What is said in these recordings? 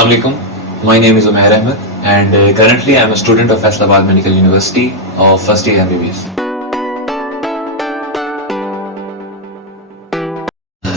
Assalamu alaikum. My name is Umair Ahmed and currently I am a student of Faisalabad Medical University of first year MBBS.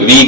v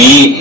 v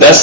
10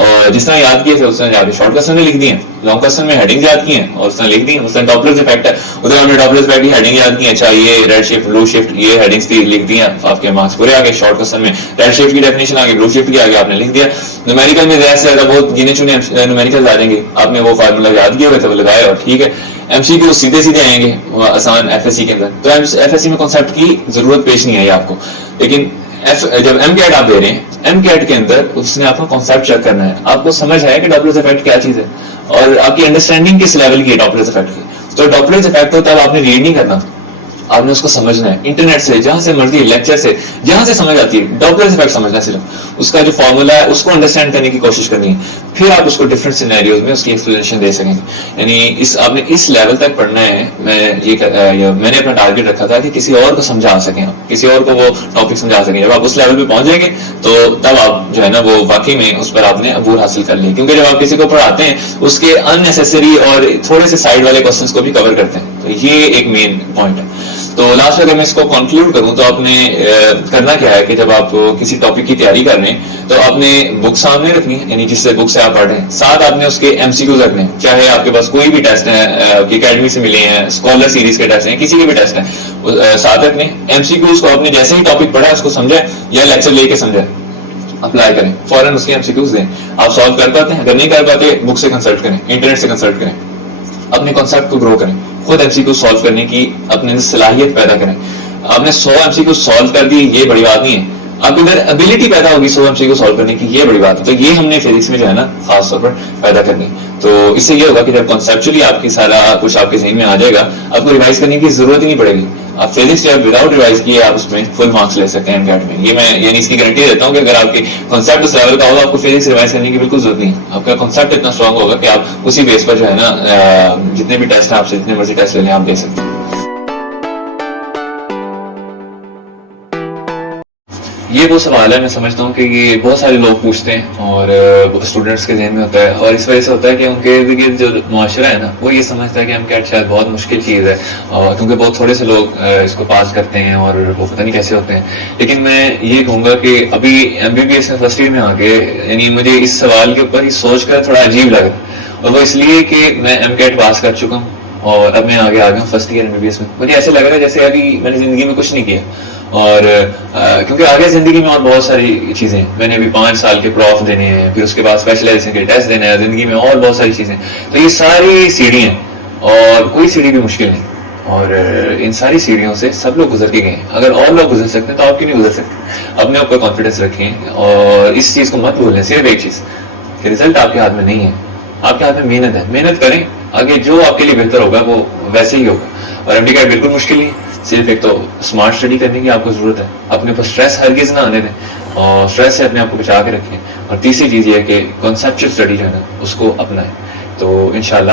اور جس طرح یاد کیے تھے اس طرح یاد شارٹ کوسچن میں لکھ دیے, لانگ کوسچن میں ہیڈنگ یاد کی ہیں اور اس طرح لکھ دی ہیں. اس طرح ڈاپلر افیکٹ ہے, ادھر ہم نے ڈاپلر افیکٹ کی ہیڈنگ یاد کی ہے, اچھا یہ ریڈ شفٹ بلو شفٹ یہ ہیڈنگس تھی لکھ دی ہیں, آپ کے مارکس پورے آ گئے. شارٹ کوسچن میں ریڈ شفٹ کی ڈیفینیشن آ گئی, بلو شفٹ کی آ گیا, آپ نے لکھ دیا. نومیریکل میں زیادہ سے زیادہ بہت گنے چنے نومیریکل آ جائیں گے, آپ نے وہ فارمولا یاد کیا ہوئے تھے وہ لگائے اور ٹھیک ہے. ایم سی کیو سیدھے سیدھے آئیں گے آسان ایف ایس سی کے اندر, تو ایف ایس سی میں کانسیپٹ کی ضرورت پیش نہیں آئی آپ کو. لیکن جب ایم کیٹ آپ دے رہے ہیں, ایم کیٹ کے اندر اس نے آپ کو کانسیپٹ چیک کرنا ہے, آپ کو سمجھ ہے کہ ڈاپلر افیکٹ کیا چیز ہے اور آپ کی انڈرسٹینڈنگ کس لیول کی ہے ڈاپلر افیکٹ کی. تو ڈاپلر افیکٹ ہوتا ہے آپ نے ریڈ نہیں کرنا, آپ نے اس کو سمجھنا ہے انٹرنیٹ سے, جہاں سے مرضی, لیکچر سے, جہاں سے سمجھ آتی ہے ڈاپلر افیکٹ سمجھنا ہے, صرف اس کا جو فارمولا ہے اس کو انڈرسٹینڈ کرنے کی کوشش کرنی ہے, پھر آپ اس کو ڈفرنٹ سینیریوز میں اس کی ایکسپلینیشن دے سکیں گے. یعنی آپ نے اس لیول تک پڑھنا ہے. میں نے اپنا ٹارگیٹ رکھا تھا کہ کسی اور کو سمجھا سکیں, آپ کسی اور کو وہ ٹاپک سمجھا سکیں. جب آپ اس لیول پہ پہنچ جائیں گے تو تب آپ جو ہے نا وہ واقعی میں اس پر آپ نے عبور حاصل کر لی, کیونکہ جب آپ کسی کو پڑھاتے ہیں اس کے ان نیسیسری اور تھوڑے سے سائڈ والے کوسچنس کو بھی کور کرتے ہیں, تو یہ ایک مین پوائنٹ ہے. تو لاسٹ اگر میں اس کو کنکلوڈ کروں تو آپ نے کرنا کیا ہے کہ جب آپ کسی ٹاپک کی تیاری کر رہے ہیں تو آپ نے بک سامنے رکھنی ہے, یعنی جس سے بک سے آپ پڑھ رہے ہیں, ساتھ آپ نے اس کے ایم سی کیوز رکھنے ہیں, چاہے آپ کے پاس کوئی بھی ٹیسٹ ہے, اکیڈمی سے ملے ہیں, اسکالر سیریز کے ٹیسٹ ہیں, کسی کے بھی ٹیسٹ ہیں, ساتھ رکھنے. ایم سی کیوز کو آپ نے جیسے ہی ٹاپک پڑھا ہے اس کو سمجھا یا لیکچر لے کے سمجھا اپلائی کریں, فوراً اس کے ایم سی کیوز دیں. آپ سالو کر پاتے ہیں, اگر نہیں کر پاتے بک سے کنسلٹ کریں, انٹرنیٹ سے کنسلٹ کریں, اپنے کانسیپٹ کو گرو کریں, خود ایم سی کیو سالو کرنے کی اپنے صلاحیت پیدا کریں. آپ نے 100 ایم سی کیو سالو کر دی, یہ بڑی بات نہیں ہے, آپ کے اندر ابیلٹی پیدا ہوگی 100 ایم سی کیو سالو کرنے کی, یہ بڑی بات ہے. تو یہ ہم نے فزکس میں جو ہے نا خاص طور پر پیدا کرنی. تو اس سے یہ ہوگا کہ جب کنسیپچولی آپ کی سارا کچھ آپ کے ذہن میں آ جائے گا, آپ کو ریوائز کرنے کی ضرورت ہی نہیں پڑے گی. آپ فزکس جب وداؤٹ ریوائز کیے آپ اس میں فل مارکس لے سکتے ہیں ایم کیٹ میں. یہ میں یعنی اس کی گارنٹی دیتا ہوں کہ اگر آپ کے کنسیپٹ اس لیول کا ہوگا, آپ کو فزکس ریوائز کرنے کی بالکل ضرورت نہیں. آپ کا کنسیپٹ اتنا اسٹرانگ ہوگا کہ آپ اسی بیس پر جو ہے نا جتنے بھی ٹیسٹ ہیں آپ سے جتنے مرضی ٹیسٹ لے لیں آپ دے سکتے ہیں. یہ وہ سوال ہے, میں سمجھتا ہوں کہ یہ بہت سارے لوگ پوچھتے ہیں اور اسٹوڈنٹس کے ذہن میں ہوتا ہے, اور اس وجہ سے ہوتا ہے کہ ان کے ارد گرد جو معاشرہ ہے نا وہ یہ سمجھتا ہے کہ ایم کیٹ شاید بہت مشکل چیز ہے, کیونکہ بہت تھوڑے سے لوگ اس کو پاس کرتے ہیں اور وہ پتہ نہیں کیسے ہوتے ہیں. لیکن میں یہ کہوں گا کہ ابھی ایم بی بی ایس میں فرسٹ ایئر میں آ کے یعنی مجھے اس سوال کے اوپر ہی سوچ کر تھوڑا عجیب لگا, اور وہ اس لیے کہ میں ایم کیٹ پاس کر چکا ہوں اور اب میں آگے آ گیا ہوں فرسٹ ایئر ایم بی بی ایس میں. مجھے ایسے لگ رہا ہے جیسے ابھی میں نے زندگی میں کچھ نہیں کیا, اور کیونکہ آگے زندگی میں اور بہت ساری چیزیں ہیں. میں نے ابھی 5 سال کے پروف دینے ہیں, پھر اس کے بعد اسپیشلائزیشن کے ٹیسٹ دینے ہیں, زندگی میں اور بہت ساری چیزیں. تو یہ ساری سیڑھی ہیں اور کوئی سیڑھی بھی مشکل نہیں, اور ان ساری سیڑھیوں سے سب لوگ گزر کے گئے ہیں. اگر اور لوگ گزر سکتے ہیں تو آپ کیوں نہیں گزر سکتے؟ اپنے اوپر کانفیڈینس رکھیں اور اس چیز کو مت بھولیں. صرف ایک چیز کہ رزلٹ آپ کے ہاتھ میں نہیں ہے, آپ کے ہاتھ میں محنت ہے. محنت کریں, آگے جو آپ کے لیے بہتر ہوگا وہ ویسے ہی ہوگا. اور ایم ڈی کیٹ بالکل مشکل نہیں ہے, صرف ایک تو اسمارٹ اسٹڈی کرنے کی آپ کو ضرورت ہے, اپنے اوپر اسٹریس ہرگز نہ آنے دیں اور اسٹریس سے اپنے آپ کو بچا کے رکھیں. اور تیسری چیز یہ ہے کہ کنسیپچل اسٹڈی جو ہے نا اس کو اپنائیں. تو انشاءاللہ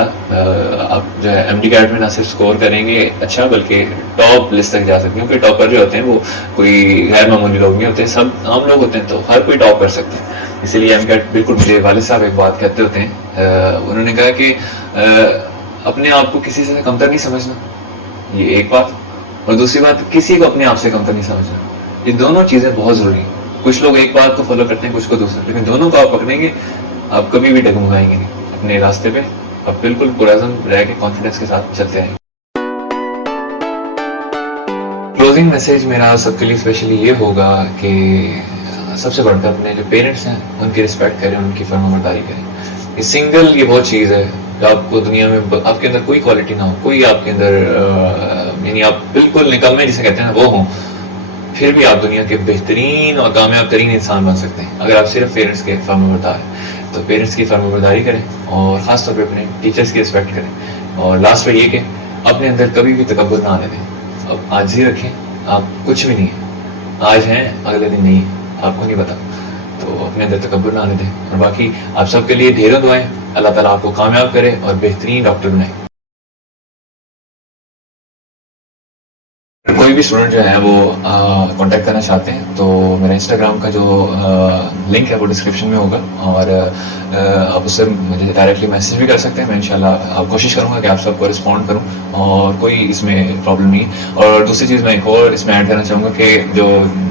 آپ جو ہے ایم ڈی کیٹ میں نہ صرف اسکور کریں گے اچھا بلکہ ٹاپ لسٹ تک جا سکتے ہیں, کیونکہ ٹاپر جو ہوتے ہیں وہ کوئی غیر معمولی لوگ نہیں ہوتے, سب عام لوگ ہوتے ہیں, تو ہر کوئی ٹاپ کر سکتے ہیں. اسی لیے ایم کیٹ بالکل, میرے والد صاحب ایک بات کہتے ہوتے ہیں, انہوں نے کہا کہ اپنے آپ کو کسی سے کمتر نہیں سمجھنا, یہ ایک بات, اور دوسری بات کسی کو اپنے آپ سے کمتر نہیں سمجھنا. یہ دونوں چیزیں بہت ضروری ہیں. کچھ لوگ ایک بات کو فالو کرتے ہیں, کچھ کو دوسرا, لیکن دونوں کو آپ پکڑیں گے آپ کبھی بھی ڈگمگائیں گے نہیں اپنے راستے پہ. آپ بالکل پرعزم رہ کے کانفیڈنس کے ساتھ چلتے ہیں. کلوزنگ میسج میرا سب کے لیے اسپیشلی یہ ہوگا کہ سب سے بڑھ کر اپنے جو پیرنٹس ہیں ان کی رسپیکٹ کریں, ان کی فرمانبرداری کریں. یہ سنگل یہ بہت چیز ہے جو آپ کو دنیا میں آپ کے اندر کوئی کوالٹی نہ ہو, کوئی آپ کے اندر یعنی آپ بالکل نکمے جسے کہتے ہیں وہ ہوں, پھر بھی آپ دنیا کے بہترین اور کامیاب ترین انسان بن سکتے ہیں اگر آپ صرف پیرنٹس کے فرمانبردار ہیں. تو پیرنٹس کی فرمانبرداری کریں اور خاص طور پہ اپنے ٹیچرس کی رسپیکٹ کریں. اور لاسٹ میں یہ کہ اپنے اندر کبھی بھی تکبر نہ آنے دیں. اب آج ہی رکھیں, آپ کچھ بھی نہیں ہیں, آج ہیں اگلے دن نہیں ہیں, آپ کو نہیں پتا. تو اپنے اندر تکبر نہ آنے دیں, اور باقی آپ سب کے لیے ڈھیروں دعائیں. اللہ تعالیٰ آپ کو کامیاب کرے اور بہترین ڈاکٹر بنائے. کوئی بھی اسٹوڈنٹ جو ہے وہ کانٹیکٹ کرنا چاہتے ہیں تو میرا انسٹاگرام کا جو لنک ہے وہ ڈسکرپشن میں ہوگا, اور آپ اس سے مجھے ڈائریکٹلی میسیج بھی کر سکتے ہیں. میں انشاءاللہ کوشش کروں گا کہ آپ سب کو رسپونڈ کروں, اور کوئی اس میں پرابلم نہیں. اور دوسری چیز میں ایک اور اس میں ایڈ کرنا چاہوں گا کہ جو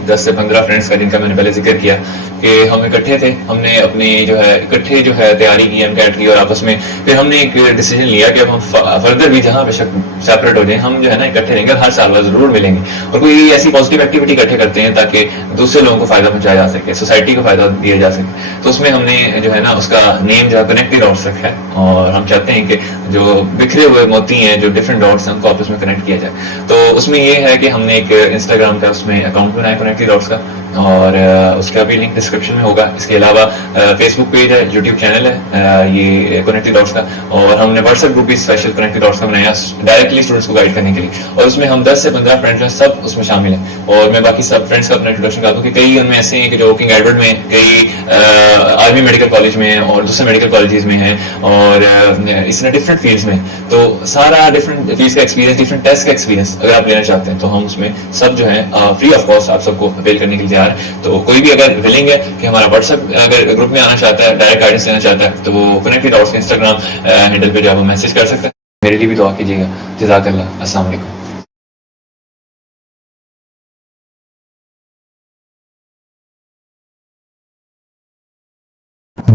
10 سے 15 فرینڈس کا جن کا میں نے پہلے ذکر کیا کہ ہم اکٹھے تھے, ہم نے اپنی جو ہے اکٹھے جو ہے تیاری کی MCAT کی, اور آپس میں پھر ہم نے ایک ڈیسیجن لیا کہ اب ہم فردر بھی جہاں بے شک سیپریٹ ہو جائیں ہم جو ہے نا اکٹھے رہیں گے, ہر سال بعد ضرور ملیں گے, اور کوئی ایسی پازیٹیو ایکٹیویٹی اکٹھے کرتے ہیں تاکہ دوسرے لوگوں کو فائدہ پہنچایا جا سکے, سوسائٹی کو فائدہ دیا جا سکے. تو اس میں ہم نے جو ہے نا اس کا نیم جو ہے کنیکٹڈ ڈاٹس رکھا ہے, اور ہم چاہتے ہیں کہ جو بکھرے ہوئے موتی ہیں, جو ڈفرینٹ ڈاٹس ہیں, ان کو آپس میں کنیکٹ کیا جائے. تو اس میں یہ ہے کہ ہم نے ایک انسٹاگرام کا اس میں اکاؤنٹ بنایا کنیکٹڈ ڈاٹس کا, اور اس کا بھی لنک ڈسکرپشن میں ہوگا. اس کے علاوہ فیس بک پیج ہے, یوٹیوب چینل ہے یہ کنیکٹڈ ڈاٹس کا, اور ہم نے واٹس ایپ گروپ بھی اسپیشل کنیکٹڈ ڈاٹس کا بنایا ڈائریکٹلی اسٹوڈنٹس کو گائڈ کرنے کے لیے, اور اس میں ہم 10 سے 15 فرینڈس ہیں, سب اس میں شامل ہیں. اور میں باقی سب فرینڈس کا اپنا انٹروڈکشن کرتا ہوں کہ کئی ان میں ایسے ہیں کہ جو کنگ ایڈورڈ میں, کئی آرمی میڈیکل کالج میں اور دوسرے میڈیکل کالجز میں ہیں, اور اس طرح ڈفرینٹ فیلڈس میں. تو سارا ڈفرینٹ فیلڈس کا ایکسپیرینس, ڈفرینٹ ٹیسٹ کا ایکسپیرینس اگر آپ لینا چاہتے ہیں تو ہم اس میں سب جو ہے فری آف کاسٹ آپ سب کو اویل کرنے کے لیے تیار. تو کوئی بھی اگر ولنگ ہے کہ ہمارا واٹس ایپ اگر گروپ میں آنا چاہتا ہے, ڈائریکٹ گائیڈنس لینا چاہتا ہے, تو وہ کنیکٹڈ ڈاٹس کے انسٹاگرام ہینڈل پہ جب میسج کر سکتا ہے. میرے لیے بھی دعا کیجیے گا. جزاک اللہ. السلام علیکم.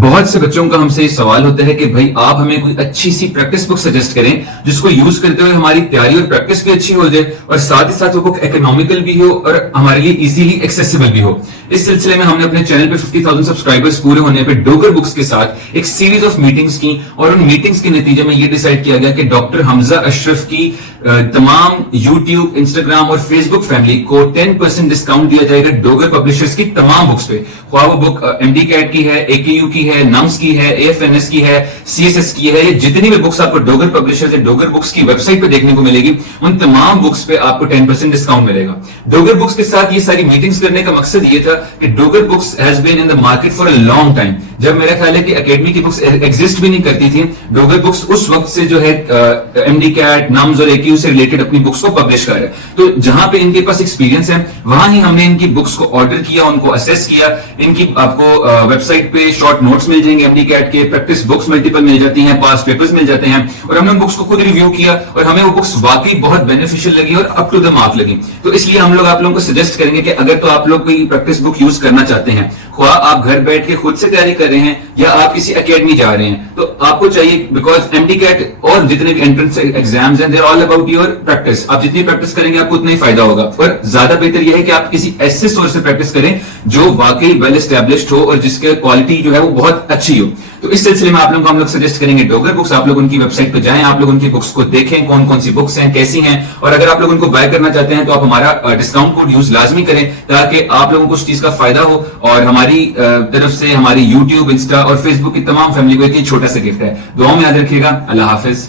بہت سے بچوں کا ہم سے یہ سوال ہوتا ہے کہ بھائی آپ ہمیں کوئی اچھی سی پریکٹس بک سجیسٹ کریں جس کو یوز کرتے ہوئے ہماری تیاری اور پریکٹس بھی اچھی ہو جائے, اور ساتھ ہی ساتھ وہ بک اکنامیکل بھی ہو اور ہمارے لیے ایزیلی ایکسیسیبل بھی ہو. اس سلسلے میں ہم نے اپنے چینل پہ 50,000 سبسکرائبرز پورے ہونے پہ ڈوگر بکس کے ساتھ ایک سیریز آف میٹنگز کی, اور ان میٹنگز کے نتیجے میں یہ ڈیسائیڈ کیا گیا کہ ڈاکٹر حمزہ اشرف کی تمام یوٹیوب, انسٹاگرام اور فیس بک فیملی کو 10% ڈسکاؤنٹ دیا جائے گا ڈوگر پبلشرز کی تمام بکس پہ, خواہ وہ بک MD-CAT کی ہے, AKU کی ہے, نمس کی ہے, AFNS کی ہے, CSS کی ہے, یہ جتنی بھی بکس آپ کو ڈوگر پبلشرز یا ڈوگر بکس کی ویب سائٹ پہ دیکھنے کو ملے گی, ان تمام بکس پہ آپ کو 10% ڈسکاؤنٹ ملے گا. ڈوگر بکس کے ساتھ یہ ساری میٹنگز کرنے کا مقصد یہ تھا کہ Dogar books has been in the market for a long time. جب میرا خیال ہے کہ اکیڈمی کی بکس ایگزسٹ بھی نہیں کرتی تھی, ڈوگر بکس اس وقت سے جو ہے MD-CAT, نمز اور AKU سے ریلیٹڈ اپنی بکس کو پبلش کر رہے ہیں. تو جہاں پہ ان کے پاس ایکسپیرینس ہے وہاں ہی ہم نے ان کی بکس کو آرڈر کیا, ان کو اسیس کیا. ان کی آپ کو ویب سائٹ پہ شارٹ نوٹس مل جائیں گے MD-CAT کے, پریکٹس بکس ملٹیپل مل جاتی ہیں, پاس پیپرز مل جاتے ہیں, اور ہم نے ان بکس کو خود ریویو کیا اور ہمیں وہ بکس واقعی بہت بینیفیشل لگی اور اپ ٹو دا مارک لگی. تو اس لیے ہم لوگ آپ لوگوں کو سجیسٹ کریں گے کہ اگر تو آپ لوگ کوئی پریکٹس بک یوز کرنا چاہتے ہیں, خواہ آپ گھر بیٹھ کے خود سے تیاری کر رہے ہیں یا آپ کسی اکیڈمی جا رہے ہیں, تو آپ کو چاہیے, بیکاز MD-CAT اور جتنے بھی انٹرنس ایگزامز ہیں, they are all about your practice. آپ جتنی پریکٹس کریں گے آپ کو اتنا ہی فائدہ ہوگا, اور زیادہ بہتر یہ ہے کہ آپ کسی ایسے سورس سے پریکٹس کریں جو واقعی ویل اسٹیبلشڈ ہو اور جس کے کوالٹی جو ہے وہ بہت اچھی ہو. تو اس سلسلے میں آپ لوگوں کو ہم لوگ سجیسٹ کریں گے ڈوگر بکس. آپ لوگ ان کی ویب سائٹ پہ جائیں, آپ لوگ ان کی بکس کو دیکھیں, کون کون سی بکس ہیں, کیسی ہیں, اور اگر آپ لوگ ان کو بائی کرنا چاہتے ہیں تو آپ ہمارا ڈسکاؤنٹ کوڈ یوز لازمی کریں تاکہ آپ لوگوں کو اس چیز کا فائدہ ہو, اور ہماری طرف سے ہماری یوٹیوب, انسٹا اور فیس بک کی تمام فیملی کو ایک چھوٹا سا گفٹ ہے. دعاؤں میں یاد رکھیے گا. اللہ حافظ.